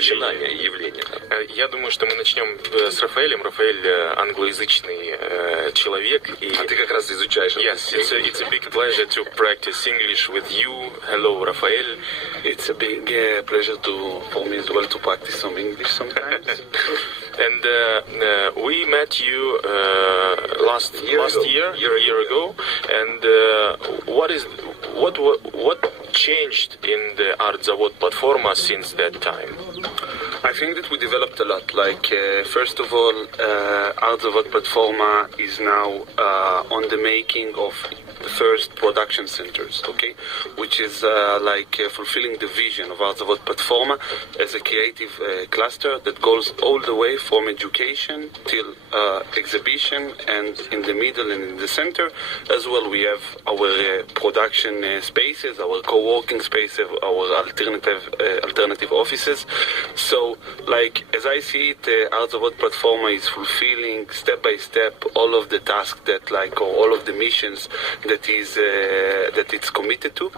начинание явления. Я думаю, что мы начнем с Рафаэлем. Рафаэль англоязычный человек. И... А ты как раз изучаешь. Yes, it's a big pleasure to practice English with you. Hello, Rafael. It's a big pleasure for me as well to practice some English sometimes. And we met you last year ago. And what changed in the Art Zavod Platforma since that time? I think that we developed a lot. Like, first of all, Art Zavod Platforma is now on the making of the first production centers, okay? Which is fulfilling the vision of Art Zavod Platforma as a creative cluster that goes all the way from education till exhibition, and in the middle and in the center as well we have our production spaces, our co-working spaces, our alternative offices. So, like, as I see it, Art Zavod Platforma is fulfilling step by step all of the tasks that, like, or all of the missions that it's committed to,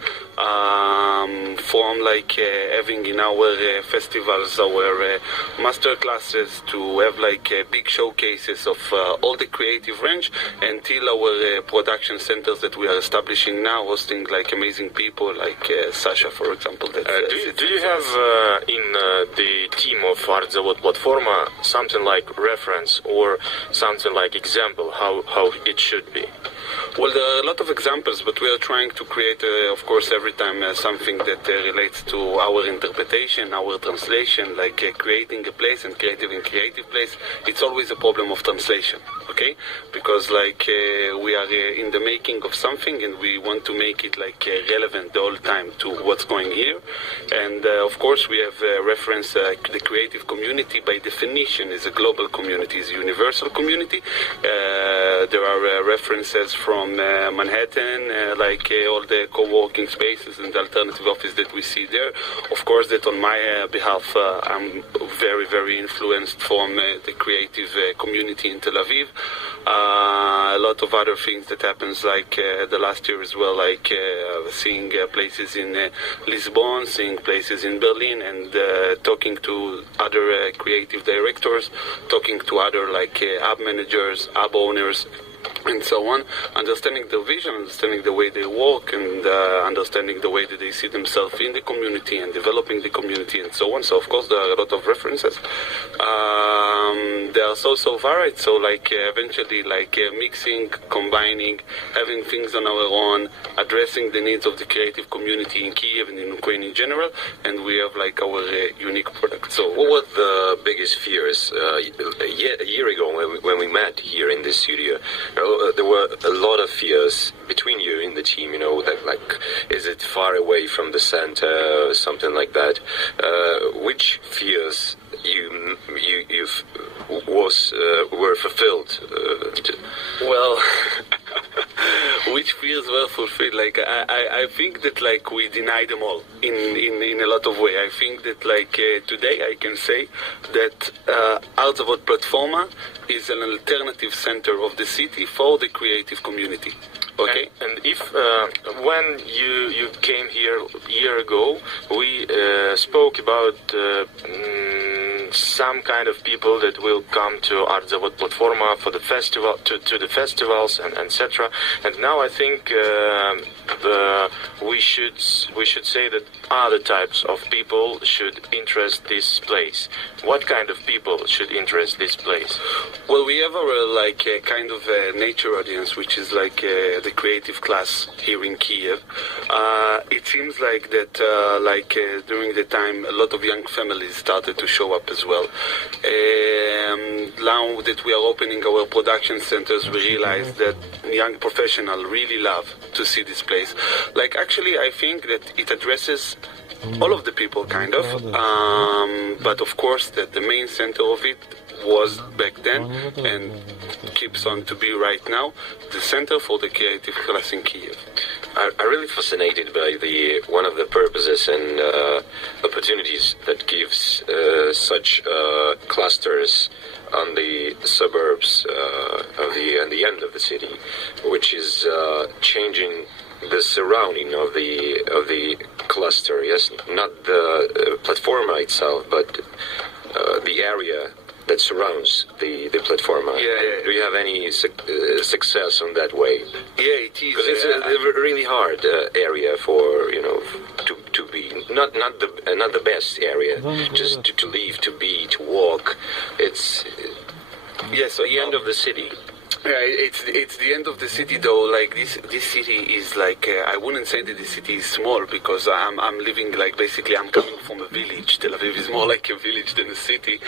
from like having in our festivals our master classes, to have like big showcases of all the creative range, until our production centers that we are establishing now, hosting like amazing people like Sasha, for example. Do you have in the team of Art Zavod Platforma something like reference or something like example how it should be? Well, there are a lot of examples, but we are trying to create, of course, every time something that relates to our interpretation, our translation, like creating a place and creative place. It's always a problem of translation, okay? Because like we are in the making of something and we want to make it like relevant the whole time to what's going here. And of course, we have reference the creative community by definition is a global community, is a universal community. There are references from Manhattan, all the co-working spaces and the alternative office that we see there. Of course, that on my behalf, I'm very, very influenced from the creative community in Tel Aviv. A lot of other things that happens, like the last year as well, like seeing places in Lisbon, seeing places in Berlin, and talking to other creative directors, talking to other app managers, app owners, and so on, understanding their vision, understanding the way they work, and understanding the way that they see themselves in the community and developing the community and so on. So of course there are a lot of references. They are so varied, so eventually mixing, combining, having things on our own, addressing the needs of the creative community in Kiev and in Ukraine in general, and we have our unique product. So what were the biggest fears a year ago when we met here in this studio? There were a lot of fears between you in the team, that is it far away from the center or something like that? Which fears were fulfilled? Well, which fears were fulfilled? I think that we deny them all in a lot of way. I think that today I can say that Art Zavod Platforma is an alternative center of the city for the creative community. Okay. And if when you came here a year ago, we spoke about some kind of people that will come to Art Zavod Platforma for the festival, to the festivals and etc. And now I think we should say that other types of people should interest this place. What kind of people should interest this place? Well, we have our kind of nature audience, which is the creative class here in Kiev. It seems like that during the time a lot of young families started to show up as well. Now that we are opening our production centers, we realize that young professionals really love to see this place. Actually, I think that it addresses all of the people, kind of. But of course, that the main center of it was back then and keeps on to be right now the center for the creative class in Kiev. I'm really fascinated by one of the purposes and opportunities that gives such clusters on the suburbs and the end of the city, which is changing the surrounding of the cluster, yes, not the platforma itself, but the area that surrounds the platforma. Yeah. Do you have any success on that way? Yeah, it is. Because it's a really hard area for to be not the best area. Just to live, to be, to walk. It's so the end of the city. Yeah, it's the end of the city though. Like this city is like I wouldn't say that the city is small because I'm living like basically I'm coming from a village. Tel Aviv is more like a village than a city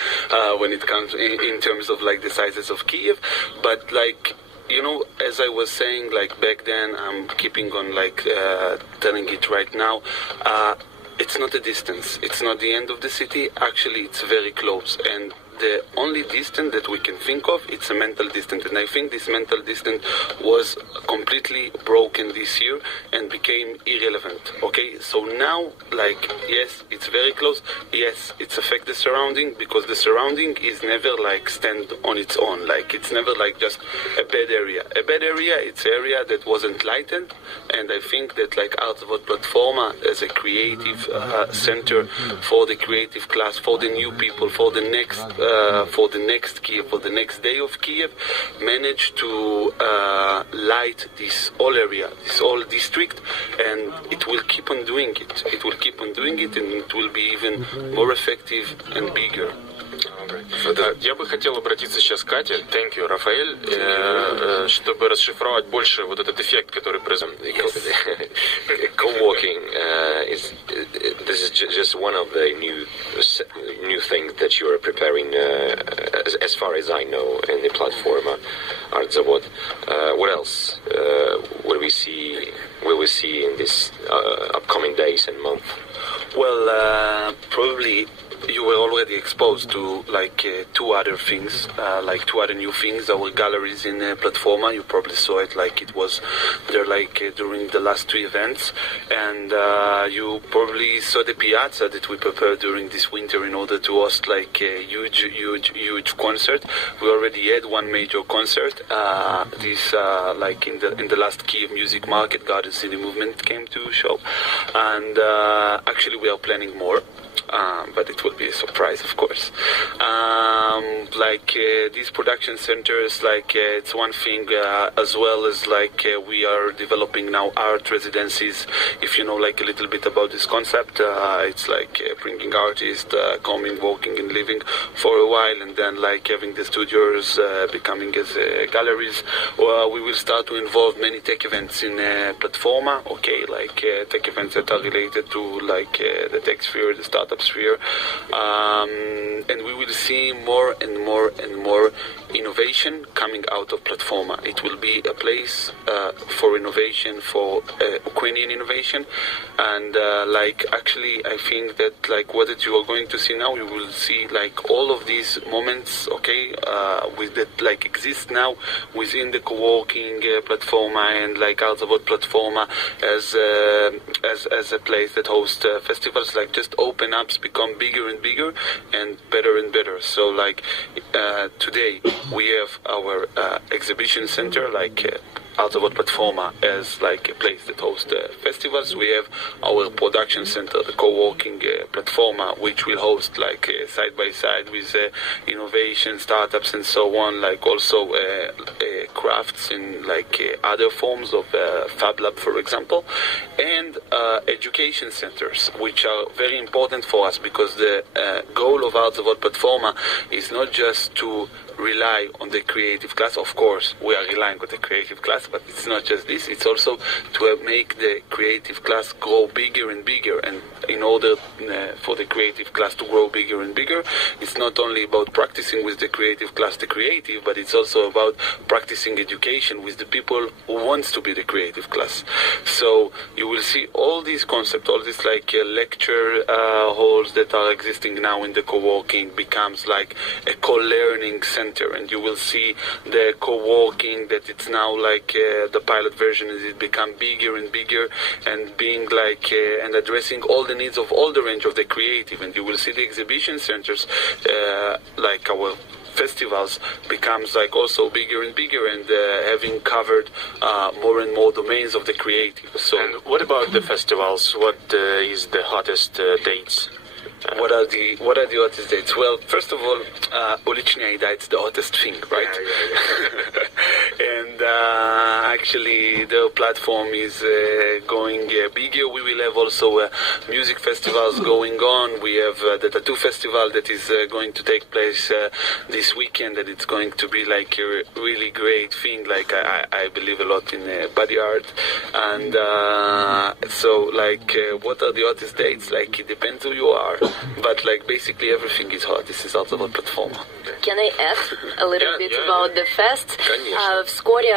when it comes in terms of like the sizes of Kiev. But like as I was saying, like back then, I'm keeping on like telling it right now. It's not a distance. It's not the end of the city. Actually, it's very close and. The only distance that we can think of, it's a mental distance. And I think this mental distance was completely broken this year and became irrelevant. Okay, so now, like, yes, it's very close. Yes, it's affect the surrounding because the surrounding is never like stand on its own. Like, it's never like just a bad area. A bad area, it's area that wasn't lightened. And I think that like Artzavot Platforma as a creative center for the creative class, for the new people, for the next Kiev, for the next day of Kiev, managed to light this whole area, this whole district, and it will keep on doing it. It will keep on doing it, and it will be even more effective and bigger. Я бы хотел обратиться сейчас к Кате, thank you, Рафаэль, чтобы расшифровать больше вот этот эффект, который происходит. Co-working this is just one of the new things that you are preparing, as far as I know, in the platform Artzavot. What else will we see in these upcoming days and months? Well, probably you were already exposed to like two other things, like two other new things. Our galleries in Platforma, you probably saw it, like it was there like during the last two events, and you probably saw the piazza that we prepared during this winter in order to host like a huge concert. We already had one major concert. This like in the last Kiev Music Market, Garden City Movement came to show, and actually we are planning more. But it will be a surprise, of course. These production centers, it's one thing, as well as we are developing now art residencies. If you know like a little bit about this concept, it's like bringing artists, coming, working, and living for a while, and then like having the studios becoming as galleries. We will start to involve many tech events in Platforma. Okay, tech events that are related to the tech sphere, the startup sphere, and we will see more and more innovation coming out of Platforma. It will be a place for innovation, for Ukrainian innovation, and actually I think that what you are going to see now, you will see all of these moments, with that exist now within the co-working Platforma and Artzavot Platforma as a place that hosts festivals, just open up, become bigger and bigger and better. So today we have our exhibition center Artzavot Platforma as a place that hosts festivals. We have our production center, the co-working Platforma, which will host side by side with innovation, startups and so on, also crafts in other forms of Fab Lab, for example, and education centers, which are very important for us because the goal of Artzavot Platforma is not just to rely on the creative class. Of course, we are relying on the creative class, but it's not just this. It's also to make the creative class grow bigger and bigger. And in order for the creative class to grow bigger and bigger, it's not only about practicing with the creative class the creative, but it's also about practicing education with the people who wants to be the creative class. So you will see all these concepts, all these lecture halls that are existing now in the co-working becomes a co-learning center. And you will see the co-working that it's now the pilot version as it become bigger and bigger and being and addressing all the needs of all the range of the creative. And you will see the exhibition centers our festivals becomes like also bigger and bigger, and having covered more and more domains of the creative. So And what about the festivals? What is the hottest dates? what are the hottest dates? Well, first of all, Ulichny Aida, it's the hottest thing, right? And actually, the platform is going bigger. We will have also music festivals going on. We have the tattoo festival that is going to take place this weekend, and it's going to be like a really great thing. Like I believe a lot in body art, and so like what are the hottest dates? Like it depends who you are, but like basically everything is hot. This is also a platform. Can I add a little Yeah, bit yeah, about the fest? Конечно. Вскоре